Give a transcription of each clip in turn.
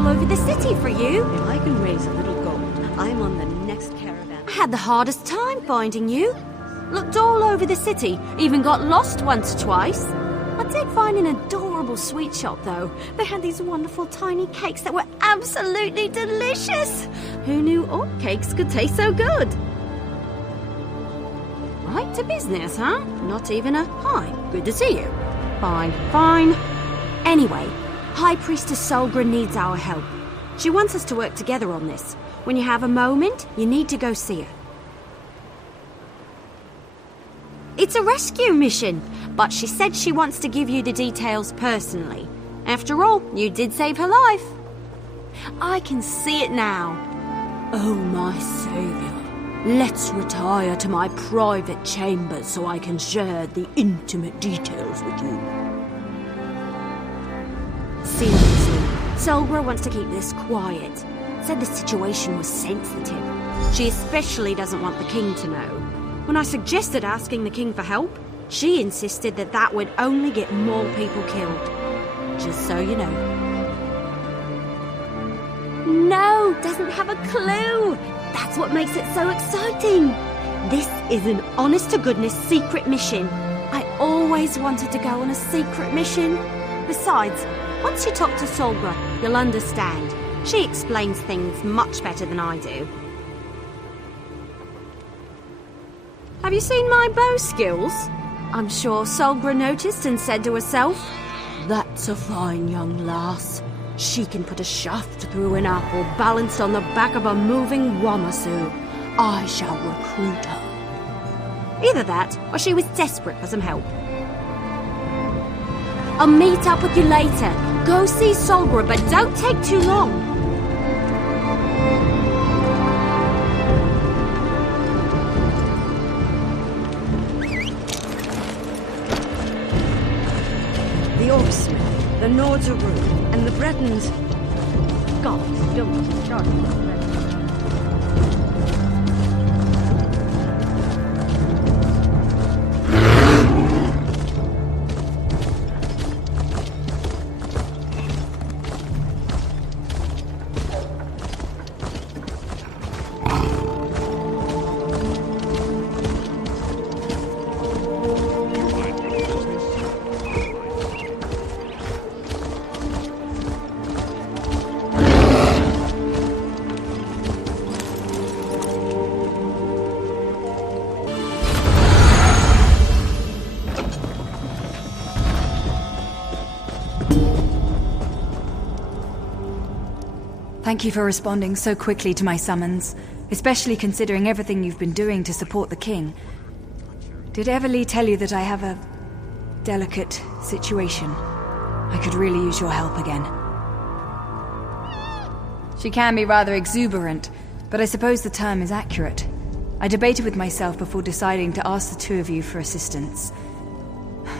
all over the city for you. If I can raise a little gold, I'm on the next caravan. I had the hardest time finding you. Looked all over the city, even got lost once or twice. I did find an adorable sweet shop, though. They had these wonderful tiny cakes that were absolutely delicious. Who knew all cakes could taste so good? Right to business, huh? Not even a hi, good to see you. Fine, fine. Anyway, High Priestess Solgra needs our help. She wants us to work together on this. When you have a moment, you need to go see her. It's a rescue mission, but she said she wants to give you the details personally. After all, you did save her life. I can see it now. Oh, my saviour, let's retire to my private chambers so I can share the intimate details with you. Seriously, Solgra wants to keep this quiet. Said the situation was sensitive. She especially doesn't want the king to know. When I suggested asking the king for help, she insisted that that would only get more people killed. Just so you know. No, doesn't have a clue. That's what makes it so exciting. This is an honest-to-goodness secret mission. I always wanted to go on a secret mission. Besides, once you talk to Solgra, you'll understand. She explains things much better than I do. Have you seen my bow skills? I'm sure Solgra noticed and said to herself, "That's a fine young lass. She can put a shaft through an apple balanced on the back of a moving Wamasu. I shall recruit her." Either that, or she was desperate for some help. I'll meet up with you later. Go see Solgra, but don't take too long. The Orcsmith, the Nordaru, and the Bretons. God, don't charge me for that. Thank you for responding so quickly to my summons, especially considering everything you've been doing to support the king. Did Everly tell you that I have a delicate situation? I could really use your help again. She can be rather exuberant, but I suppose the term is accurate. I debated with myself before deciding to ask the two of you for assistance.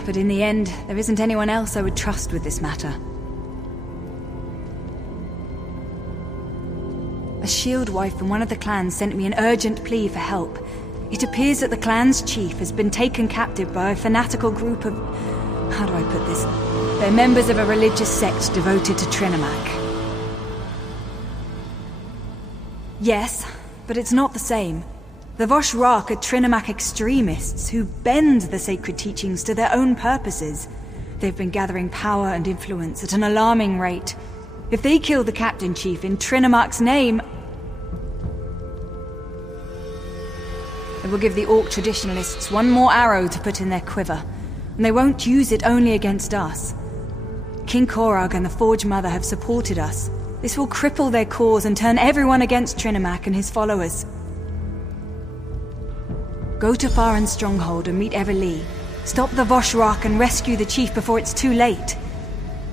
But in the end, there isn't anyone else I would trust with this matter. A shield wife from one of the clans sent me an urgent plea for help. It appears that the clan's chief has been taken captive by a fanatical group of... how do I put this? They're members of a religious sect devoted to Trinimac. Yes, but it's not the same. The Vosh-Rak are Trinimac extremists who bend the sacred teachings to their own purposes. They've been gathering power and influence at an alarming rate. If they kill the Captain Chief in Trinimac's name, it will give the Orc traditionalists one more arrow to put in their quiver, and they won't use it only against us. King Korag and the Forge Mother have supported us. This will cripple their cause and turn everyone against Trinimac and his followers. Go to Farron's stronghold and meet Everly. Stop the Vosh-Rak and rescue the chief before it's too late.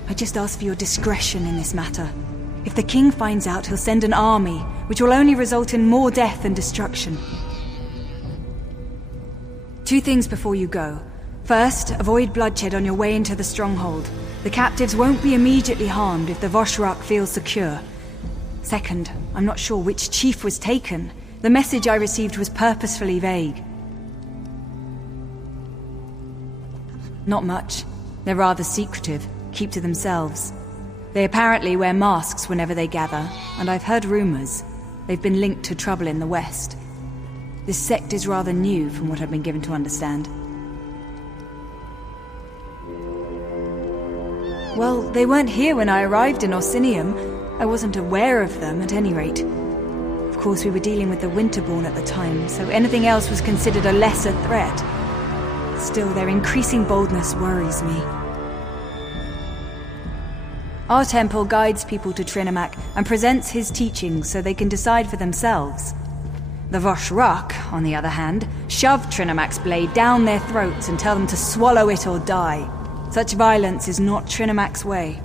I just ask for your discretion in this matter. If the king finds out, he'll send an army, which will only result in more death and destruction. 2 things before you go. First, avoid bloodshed on your way into the stronghold. The captives won't be immediately harmed if the Vosh-Rak feels secure. Second, I'm not sure which chief was taken. The message I received was purposefully vague. Not much. They're rather secretive. Keep to themselves. They apparently wear masks whenever they gather, and I've heard rumors they've been linked to trouble in the West. This sect is rather new from what I've been given to understand. Well, they weren't here when I arrived in Orsinium. I wasn't aware of them, at any rate. Of course, we were dealing with the Winterborn at the time, so anything else was considered a lesser threat. Still, their increasing boldness worries me. Our temple guides people to Trinimac and presents his teachings so they can decide for themselves. The Vosh-Rak, on the other hand, shove Trinimac's blade down their throats and tell them to swallow it or die. Such violence is not Trinimac's way.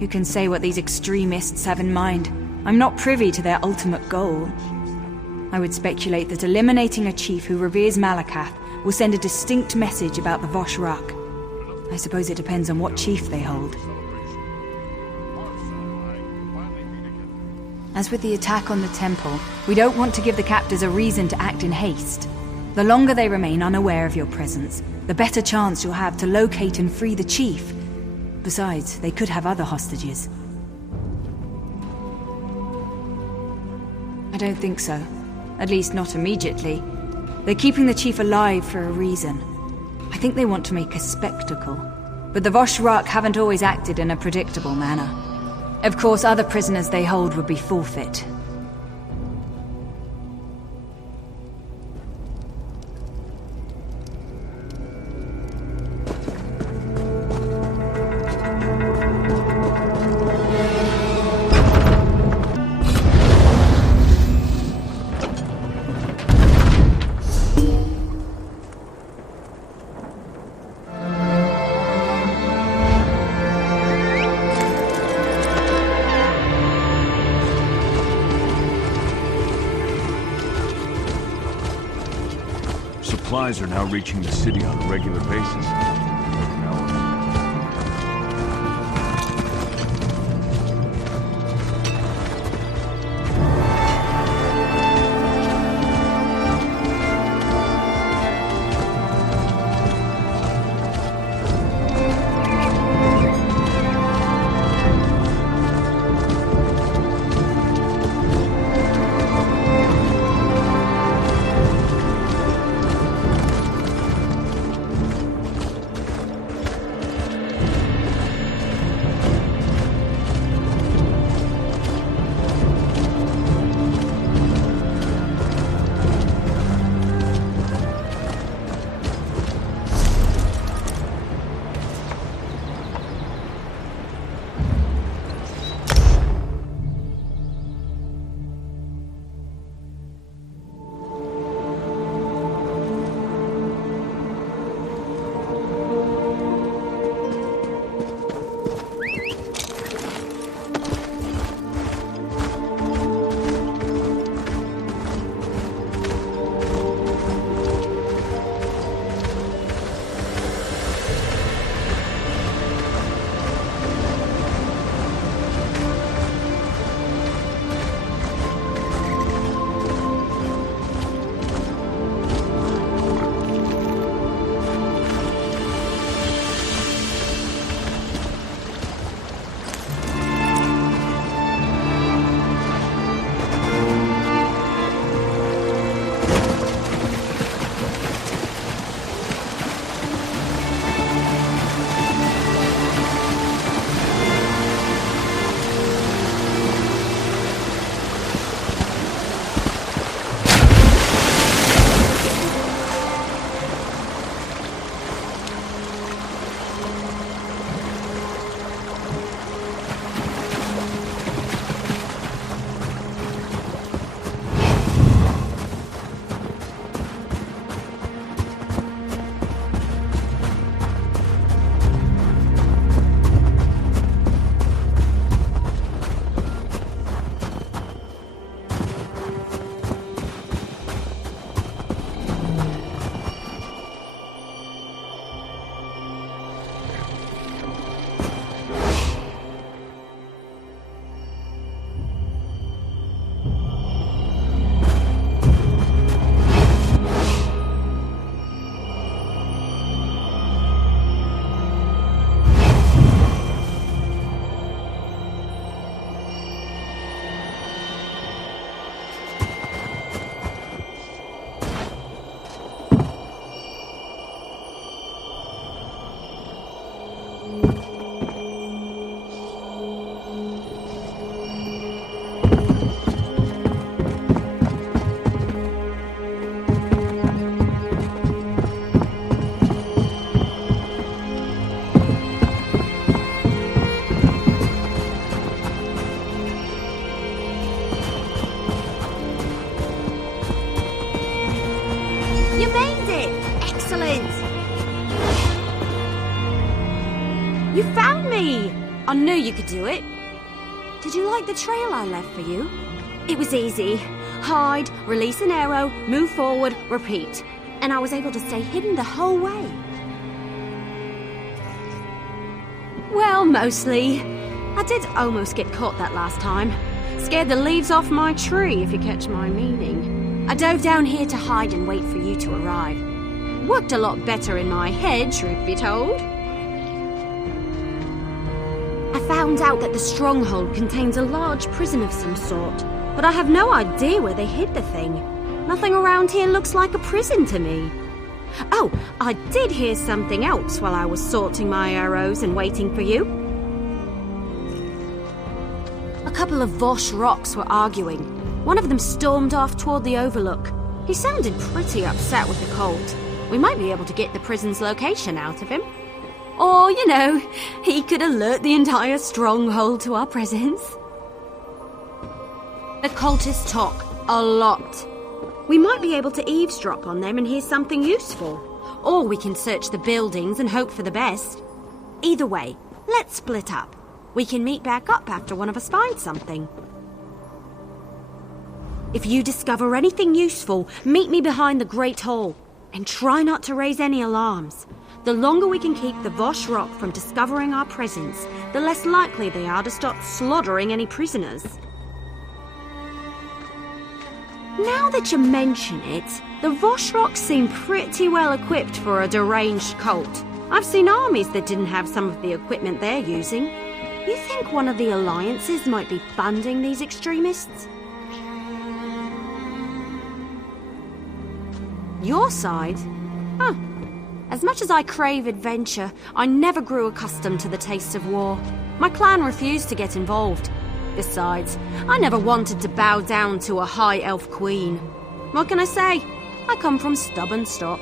You can say what these extremists have in mind. I'm not privy to their ultimate goal. I would speculate that eliminating a chief who reveres Malakath will send a distinct message about the Vosh-Rak. I suppose it depends on what chief they hold. As with the attack on the temple, we don't want to give the captors a reason to act in haste. The longer they remain unaware of your presence, the better chance you'll have to locate and free the chief. Besides, they could have other hostages. I don't think so. At least not immediately. They're keeping the chief alive for a reason. I think they want to make a spectacle. But the Vosh-Rak haven't always acted in a predictable manner. Of course, other prisoners they hold would be forfeit. Supplies are now reaching the city on a regular basis. Excellent! You found me! I knew you could do it. Did you like the trail I left for you? It was easy. Hide, release an arrow, move forward, repeat. And I was able to stay hidden the whole way. Well, mostly. I did almost get caught that last time. Scared the leaves off my tree, if you catch my meaning. I dove down here to hide and wait for you to arrive. Worked a lot better in my head, truth be told. I found out that the stronghold contains a large prison of some sort, but I have no idea where they hid the thing. Nothing around here looks like a prison to me. Oh, I did hear something else while I was sorting my arrows and waiting for you. A couple of Vosh rocks were arguing. One of them stormed off toward the overlook. He sounded pretty upset with the cult. We might be able to get the prison's location out of him. Or, you know, he could alert the entire stronghold to our presence. The cultists talk a lot. We might be able to eavesdrop on them and hear something useful. Or we can search the buildings and hope for the best. Either way, let's split up. We can meet back up after one of us finds something. If you discover anything useful, meet me behind the Great Hall. And try not to raise any alarms. The longer we can keep the Vosh Rock from discovering our presence, the less likely they are to start slaughtering any prisoners. Now that you mention it, the Vosh Rock seem pretty well equipped for a deranged cult. I've seen armies that didn't have some of the equipment they're using. You think one of the alliances might be funding these extremists? Your side? Huh. As much as I crave adventure, I never grew accustomed to the taste of war. My clan refused to get involved. Besides, I never wanted to bow down to a high elf queen. What can I say? I come from stubborn stock.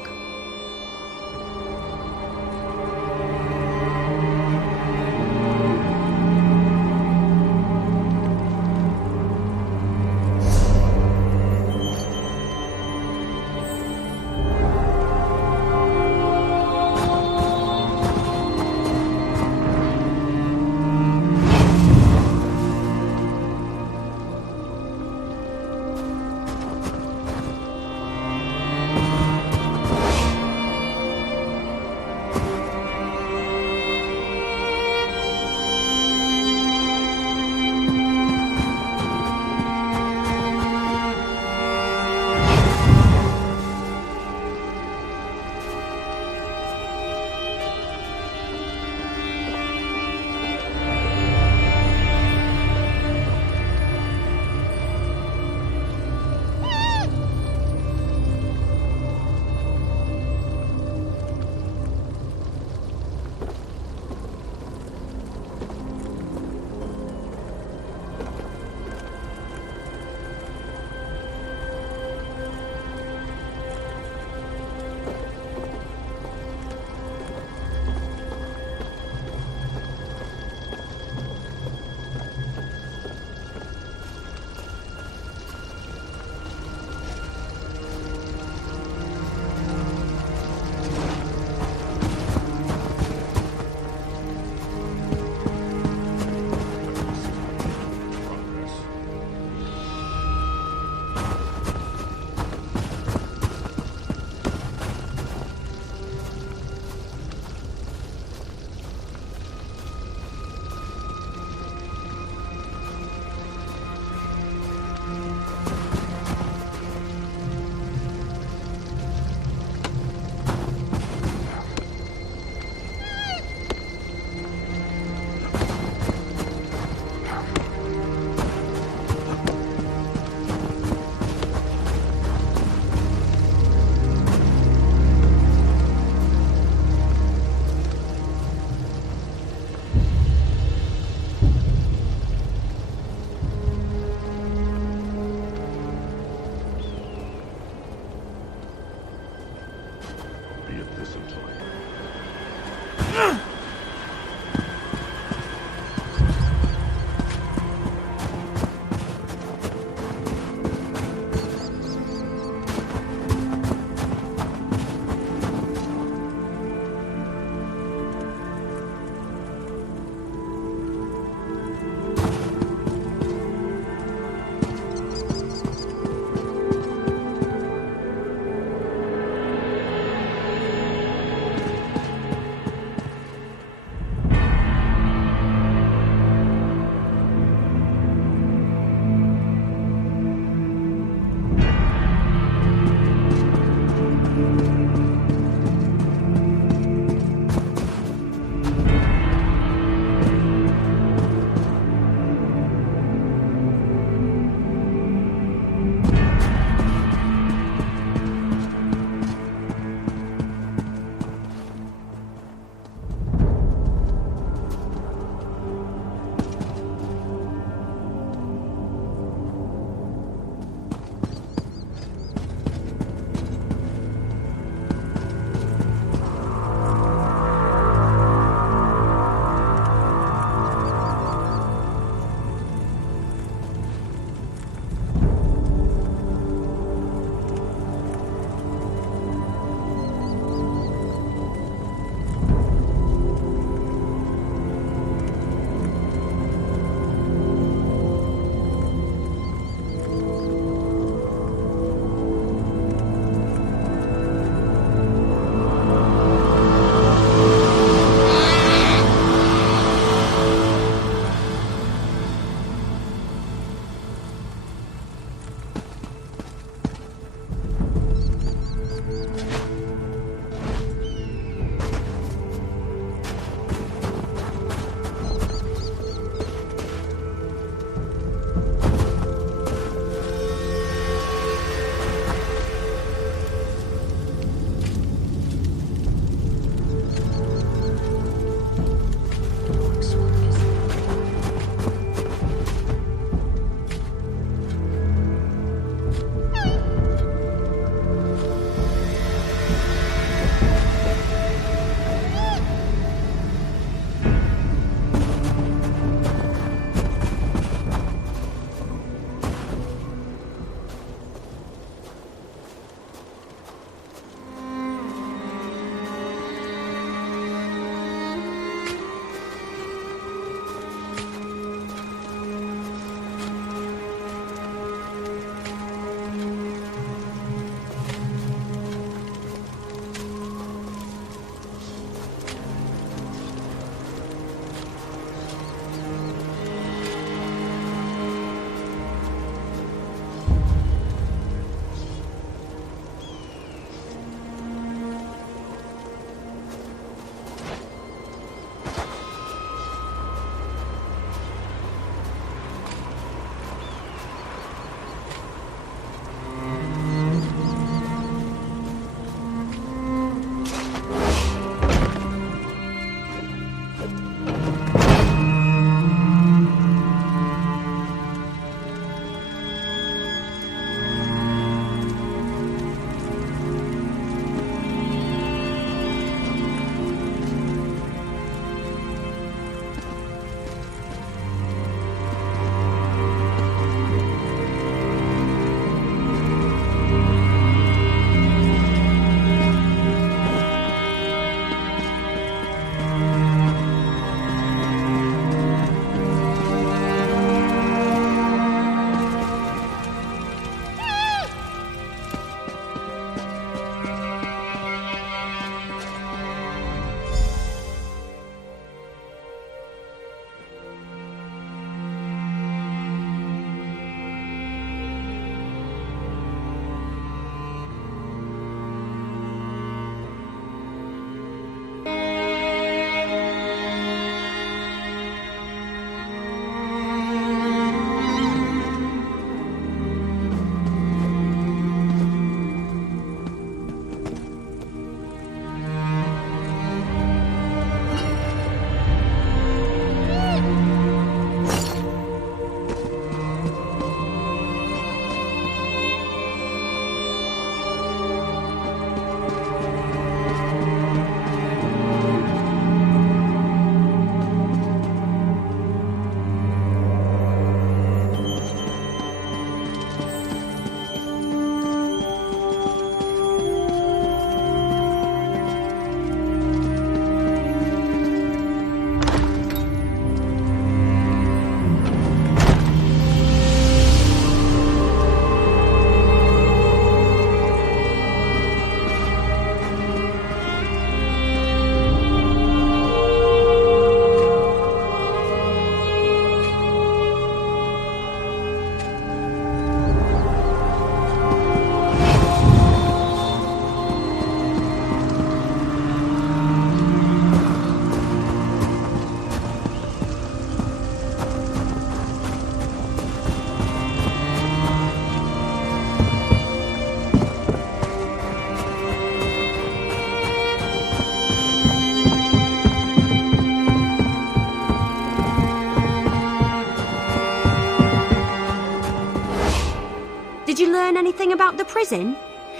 anything about the prison?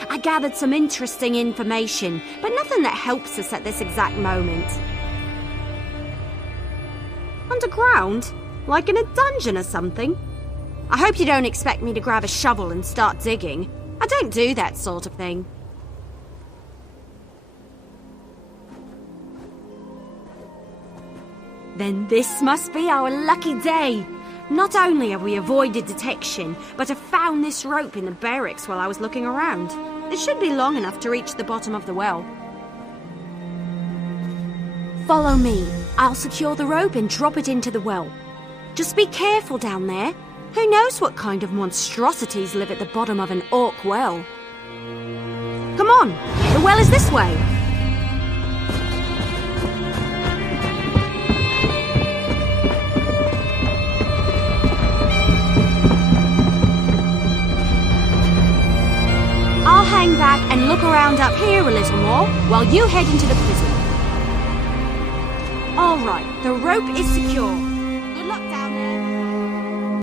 I gathered some interesting information, but nothing that helps us at this exact moment. Underground? Like in a dungeon or something? I hope you don't expect me to grab a shovel and start digging. I don't do that sort of thing. Then this must be our lucky day. Not only have we avoided detection, but have found this rope in the barracks while I was looking around. It should be long enough to reach the bottom of the well. Follow me. I'll secure the rope and drop it into the well. Just be careful down there. Who knows what kind of monstrosities live at the bottom of an orc well? Come on, the well is this way. I'll hang back and look around up here a little more while you head into the prison. All right, the rope is secure.